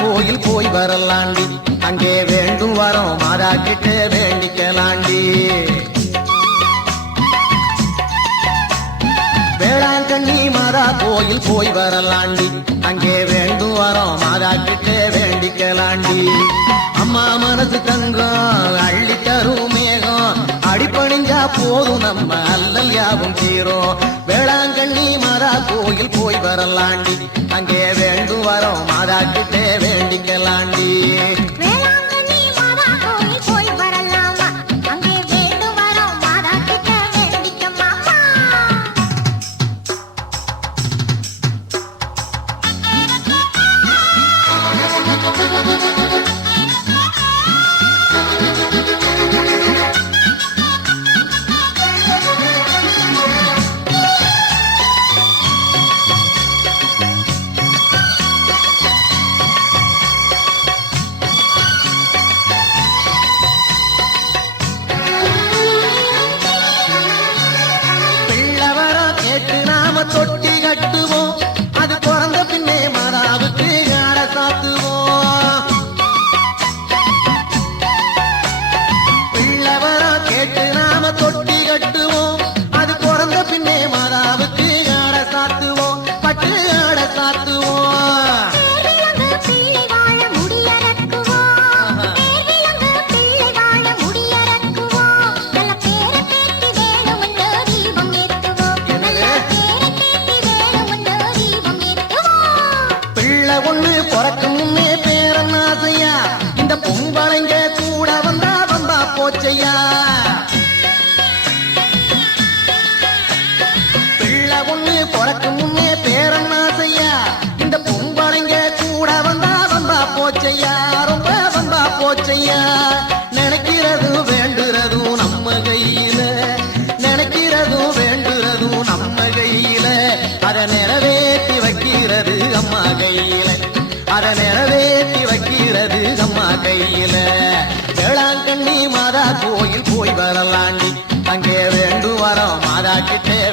கோயில் போய் வரலாண்டி. அங்கே வேண்டும் வரோம் மாதா கிட்ட வேண்டிக்கலாண்டி வேளாங்கண்ணி மாதா கோயில் போய் வரலாண்டி. அங்கே வேண்டும் வரோம் மாதா கிட்ட வேண்டிக்கலாண்டி. அம்மா மனசு தங்கம் அள்ளி தரும் மேகம். அடிப்பணிஞ்சா போதும் நம்ம அல்லல் யாவும் தீரும். வேளாங்கண்ணி மாதா கோயில் போய் வரலாண்டி. அங்கே வேண்டும் வரோம். மாதாக்கு கிட்ட வந்தா நினைக்கிறதும் வேண்டுறதும் நம்ம கையில. நினைக்கிறதும் வேண்டுறதும் நம்ம கையில. அதை நிறைவேற்றி வைக்கிறது அம்மா கையில. அதை நிறைவேற்றி வைக்கிறது அம்மா கையில. வேளாங்கண்ணி மாதா கோயில் போய் வரலாண்டி. அங்கே வேண்டும் வரோம் மாதா கிட்டே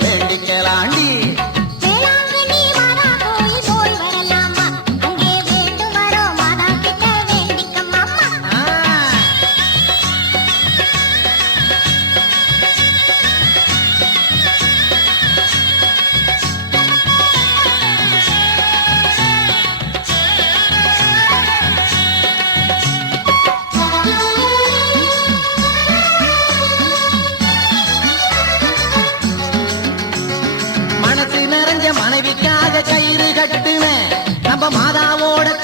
மாதாவோட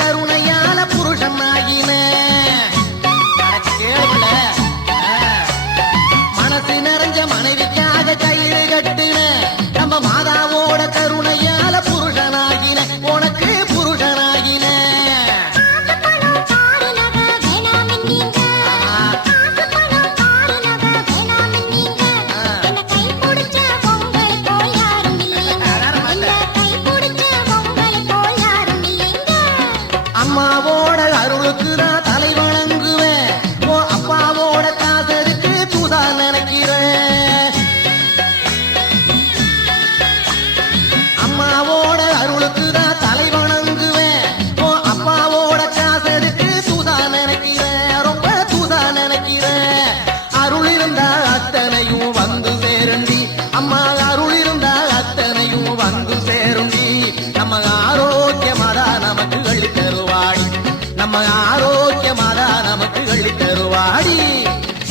நம்ம ஆரோக்கியமாதா நமக்கு அள்ளி தருவாடி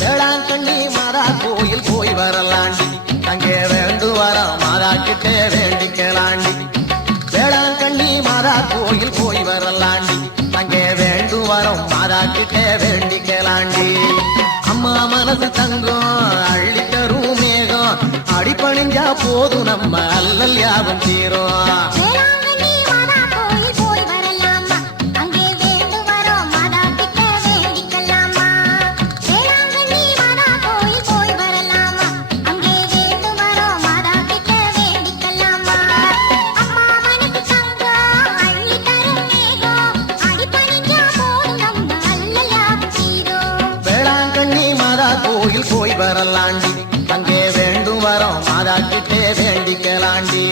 வேளாங்கண்ணி மாதா கோயில் போய் வரலாண்டி. அங்கே வேண்டு வர மாதா கிட்ட வேண்டிக்கலாண்டி. வேளாங்கண்ணி மாதா கோயில் போய் வரலாண்டி. அங்கே வேண்டு வரோம் மாதா கிட்ட வேண்டிக்கலாண்டி. அம்மா மனசு தங்கம் அள்ளி தரும் மேகம். அடிப்பணிஞ்சா போதும் நம்ம அல்லல் யாவும் தீரும். கோயில் போய் வரலாண்டி. அங்கே வேண்டும் வரோம் மாதா கிட்டே வேண்டிக்கலாண்டி.